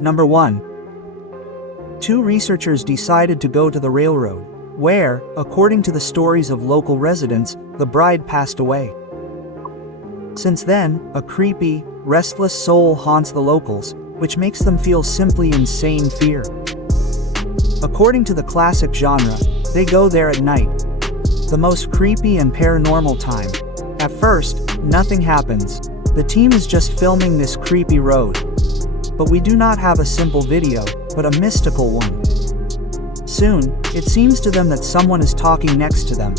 Number 1. Two researchers decided to go to the railroad, where, according to the stories of local residents, the bride passed away. Since then, a creepy, restless soul haunts the locals, which makes them feel simply insane fear. According to the classic genre, they go there at night, the most creepy and paranormal time. At first, nothing happens. The team is just filming this creepy road. But we do not have a simple video, but a mystical one. Soon, it seems to them that someone is talking next to them.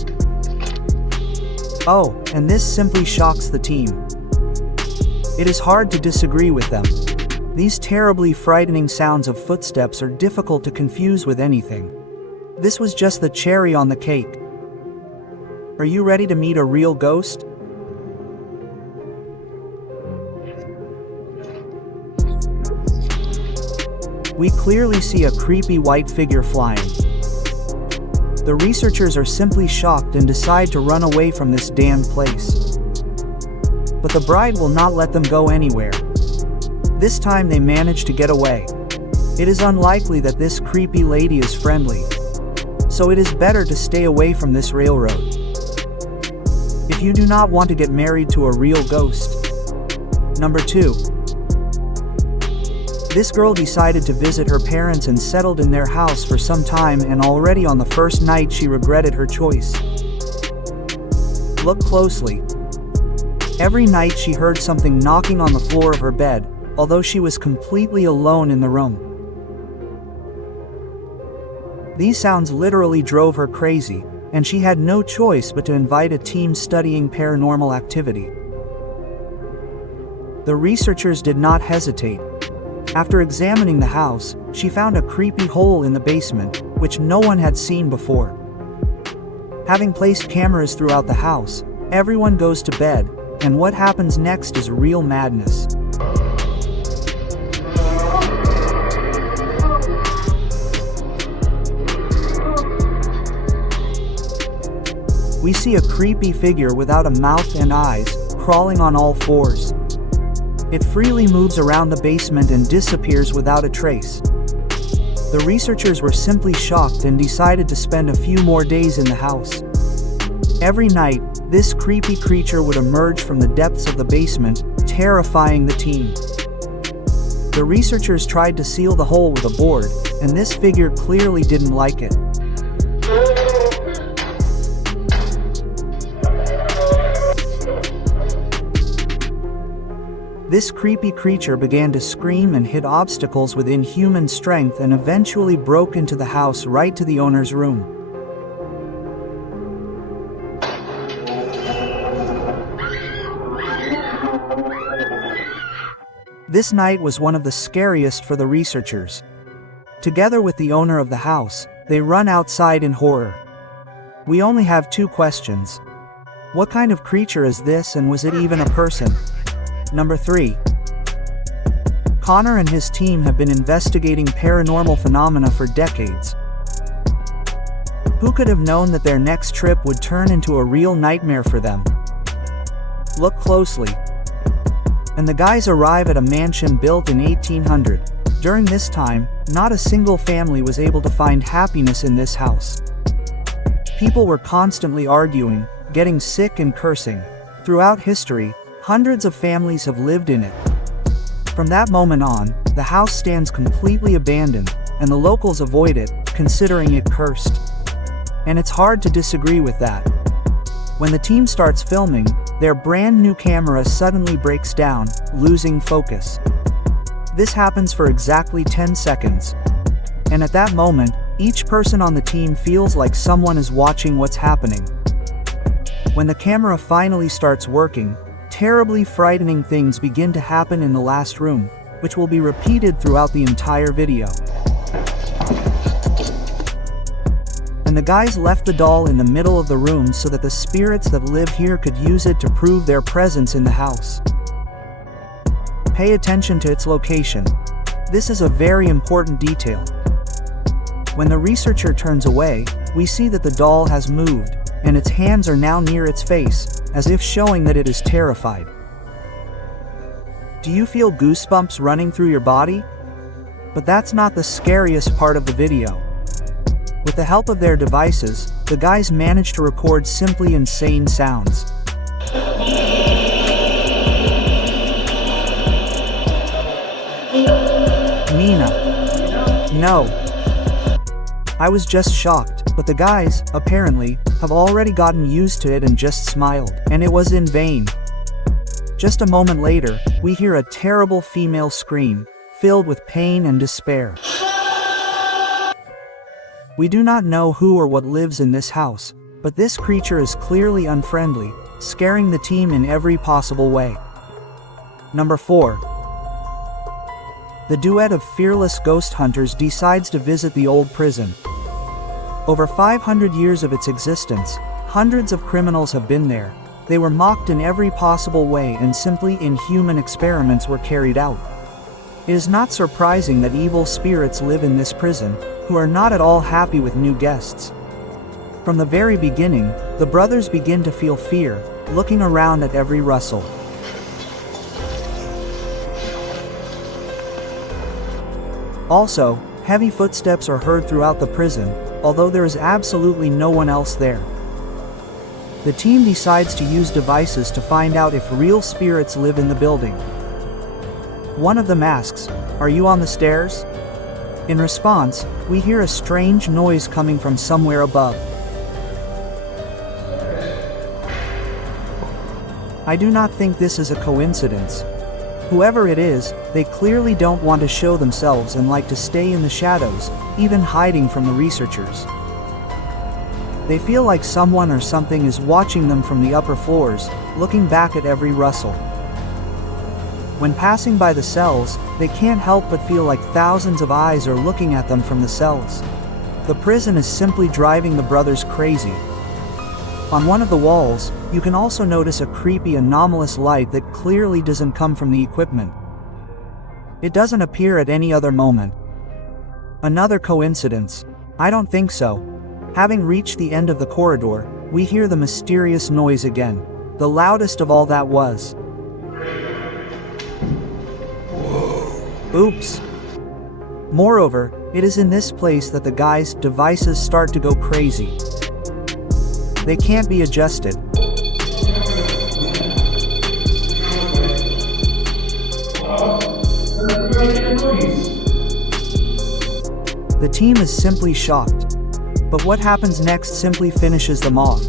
Oh, and this simply shocks the team. It is hard to disagree with them. These terribly frightening sounds of footsteps are difficult to confuse with anything. This was just the cherry on the cake. Are you ready to meet a real ghost? We clearly see a creepy white figure flying. The researchers are simply shocked and decide to run away from this damned place. But the bride will not let them go anywhere. This time they manage to get away. It is unlikely that this creepy lady is friendly. So it is better to stay away from this railroad. If you do not want to get married to a real ghost. Number 2. This girl decided to visit her parents and settled in their house for some time, and already on the first night she regretted her choice. Look closely. Every night she heard something knocking on the floor of her bed, although she was completely alone in the room. These sounds literally drove her crazy, and she had no choice but to invite a team studying paranormal activity. The researchers did not hesitate. After examining the house, she found a creepy hole in the basement, which no one had seen before. Having placed cameras throughout the house, everyone goes to bed, and what happens next is real madness. We see a creepy figure without a mouth and eyes, crawling on all fours. It freely moves around the basement and disappears without a trace. The researchers were simply shocked and decided to spend a few more days in the house. Every night, this creepy creature would emerge from the depths of the basement, terrifying the team. The researchers tried to seal the hole with a board, and this figure clearly didn't like it. This creepy creature began to scream and hit obstacles with inhuman strength and eventually broke into the house right to the owner's room. This night was one of the scariest for the researchers. Together with the owner of the house, they run outside in horror. We only have 2 questions. What kind of creature is this, and was it even a person? Number 3. Connor and his team have been investigating paranormal phenomena for decades. Who could have known that their next trip would turn into a real nightmare for them? Look closely. And the guys arrive at a mansion built in 1800. During this time, not a single family was able to find happiness in this house. People were constantly arguing, getting sick and cursing. Throughout history, hundreds of families have lived in it. From that moment on, the house stands completely abandoned, and the locals avoid it, considering it cursed. And it's hard to disagree with that. When the team starts filming, their brand new camera suddenly breaks down, losing focus. This happens for exactly 10 seconds. And at that moment, each person on the team feels like someone is watching what's happening. When the camera finally starts working, terribly frightening things begin to happen in the last room, which will be repeated throughout the entire video. And the guys left the doll in the middle of the room so that the spirits that live here could use it to prove their presence in the house. Pay attention to its location. This is a very important detail. When the researcher turns away, we see that the doll has moved, and its hands are now near its face, as if showing that it is terrified. Do you feel goosebumps running through your body? But that's not the scariest part of the video. With the help of their devices, the guys managed to record simply insane sounds. Nina. No. I was just shocked, but the guys, apparently, have already gotten used to it and just smiled, and it was in vain. Just a moment later, we hear a terrible female scream, filled with pain and despair. We do not know who or what lives in this house, but this creature is clearly unfriendly, scaring the team in every possible way. Number 4. The duet of fearless ghost hunters decides to visit the old prison. Over 500 years of its existence, hundreds of criminals have been there. They were mocked in every possible way and simply inhuman experiments were carried out. It is not surprising that evil spirits live in this prison, who are not at all happy with new guests. From the very beginning, the brothers begin to feel fear, looking around at every rustle. Also, heavy footsteps are heard throughout the prison, although there is absolutely no one else there. The team decides to use devices to find out if real spirits live in the building. One of them asks, "Are you on the stairs?" In response, we hear a strange noise coming from somewhere above. I do not think this is a coincidence. Whoever it is, they clearly don't want to show themselves and like to stay in the shadows, even hiding from the researchers. They feel like someone or something is watching them from the upper floors, looking back at every rustle. When passing by the cells, they can't help but feel like thousands of eyes are looking at them from the cells. The prison is simply driving the brothers crazy. On one of the walls, you can also notice a creepy anomalous light that clearly doesn't come from the equipment. It doesn't appear at any other moment. Another coincidence? I don't think so. Having reached the end of the corridor, we hear the mysterious noise again. The loudest of all that was. Oops. Moreover, it is in this place that the guys' devices start to go crazy. They can't be adjusted. The team is simply shocked. But what happens next simply finishes them off.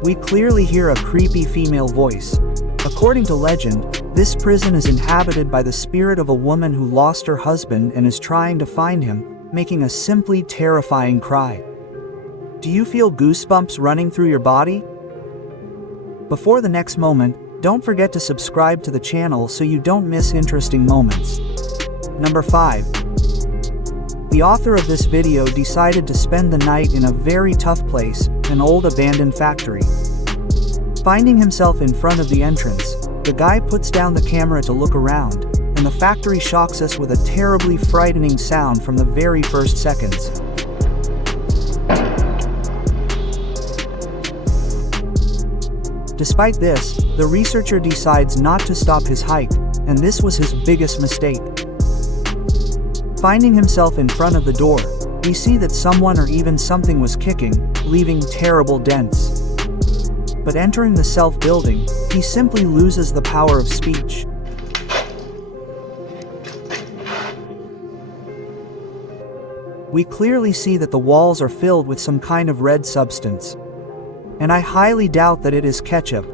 We clearly hear a creepy female voice. According to legend, this prison is inhabited by the spirit of a woman who lost her husband and is trying to find him, making a simply terrifying cry. Do you feel goosebumps running through your body? Before the next moment, don't forget to subscribe to the channel so you don't miss interesting moments. Number 5. The author of this video decided to spend the night in a very tough place, an old abandoned factory. Finding himself in front of the entrance, the guy puts down the camera to look around, and the factory shocks us with a terribly frightening sound from the very first seconds. Despite this, the researcher decides not to stop his hike, and this was his biggest mistake. Finding himself in front of the door, we see that someone or even something was kicking, leaving terrible dents. But entering the self-building, he simply loses the power of speech. We clearly see that the walls are filled with some kind of red substance. And I highly doubt that it is ketchup.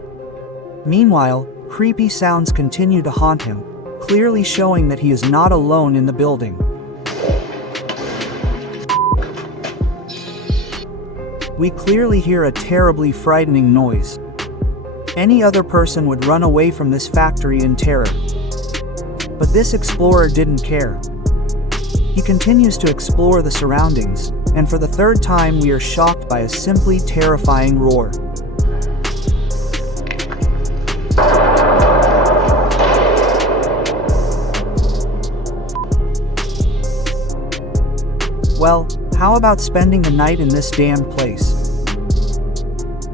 Meanwhile, creepy sounds continue to haunt him, clearly showing that he is not alone in the building. We clearly hear a terribly frightening noise. Any other person would run away from this factory in terror. But this explorer didn't care. He continues to explore the surroundings, and for the third time we are shocked by a simply terrifying roar. Well, how about spending the night in this damned place?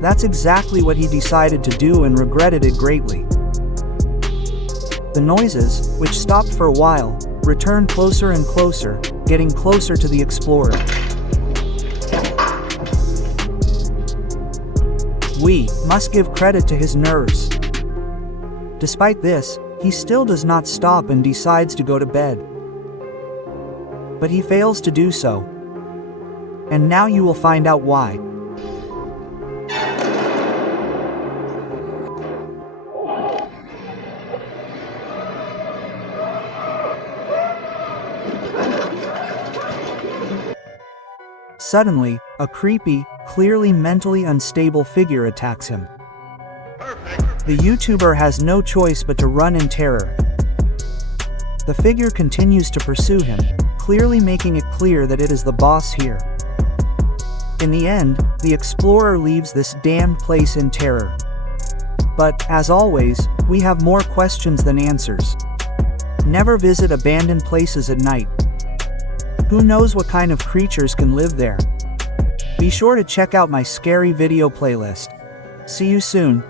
That's exactly what he decided to do and regretted it greatly. The noises, which stopped for a while, returned closer and closer, getting closer to the explorer. We must give credit to his nerves. Despite this, he still does not stop and decides to go to bed. But he fails to do so. And now you will find out why. Suddenly, a creepy, clearly mentally unstable figure attacks him. The YouTuber has no choice but to run in terror. The figure continues to pursue him, clearly making it clear that it is the boss here. In the end, the explorer leaves this damned place in terror. But, as always, we have more questions than answers. Never visit abandoned places at night. Who knows what kind of creatures can live there? Be sure to check out my scary video playlist. See you soon.